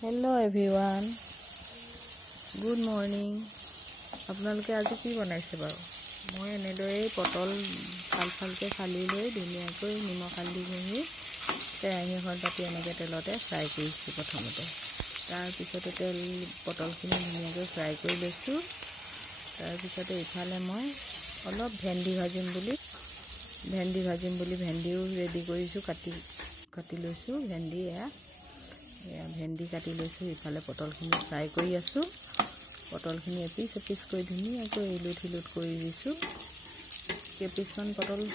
hello everyone good morning আপোনালোকে আজি কি বনাইছে বাৰু মই এনেদৰে পটল ফালফালকে ফালি লৈ ধুনীয়াকৈ নিমখ হালধি ঘঁহি কেৰাহী এখন পাতি এনেকৈ তেলতে ফ্ৰাই কৰিছোঁ প্ৰথমতে তাৰ পিছতে তেল পটলখিনি ধুনীয়াকৈ ফ্ৰাই কৰি লৈছোঁ তাৰ পিছতে ইফালে মই অলপ ভেন্দি ভাজিম বুলি ভেন্দিও ৰেডি কৰিছোঁ কাটি লৈছোঁ ভেন্দি ভেন্দি কাটি লৈছোঁ ইফালে পটলখিনি ফ্ৰাই কৰি আছোঁ পটলখিনি এপিচ কৰি ধুনীয়াকৈ ইলুট কৰি দিছোঁ কেইপিচমান পটল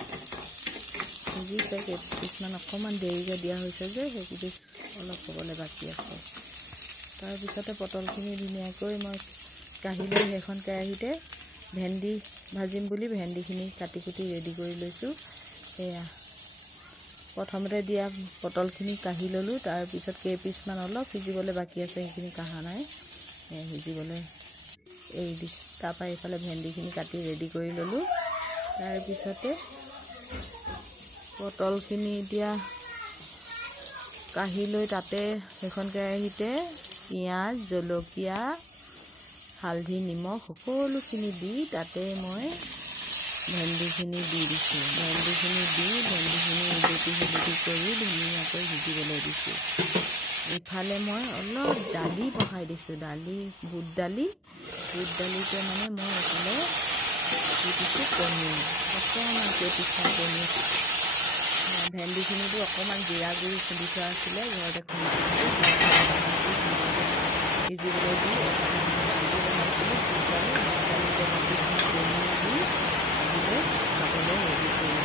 সিজিছে কেইপিচমান অকণমান দেৰিকৈ দিয়া হৈছে যে সেইকেইপিচ অলপ হ'বলৈ বাকী আছে তাৰপিছতে পটলখিনি ধুনীয়াকৈ মই কাঢ়ি লৈ সেইখন কেৰাহীতে ভেন্দি ভাজিম বুলি ভেন্দিখিনি কাটি ৰেডি কৰি লৈছোঁ এয়া প্ৰথমতে দিয়া পটলখিনি কাঢ়ি ল'লোঁ তাৰপিছত কেইপিচমান অলপ সিজিবলৈ বাকী আছে সেইখিনি কাঢ়া নাই সিজিবলৈ এৰি দিছোঁ তাৰপৰা এইফালে ভেন্দিখিনি কাটি ৰেডি কৰি ল'লোঁ তাৰপিছতে পটলখিনি এতিয়া কাঢ়ি লৈ তাতে সেইখন কেৰাহীতে পিঁয়াজ জলকীয়া হালধি নিমখ সকলোখিনি দি তাতে মই ভেন্দিখিনি দি দিছোঁ ভেন্দিখিনি উলটি কৰি ধুনীয়াকৈ সিজিবলৈ দিছোঁ ইফালে মই অলপ দালি বহাই দিছোঁ বুট দালিতে মানে মই এইফালে দি দিছোঁ পনীৰ অকণমান কেইপিচমান পনীৰ ভেন্দিখিনিতো অকণমান জিৰা গুড়ি খুন্দি থোৱা আছিলে ঘৰতে খুন্দি সিজিবলৈ দি বনাইছিলোঁ খাবলৈ ৰেডি কৰি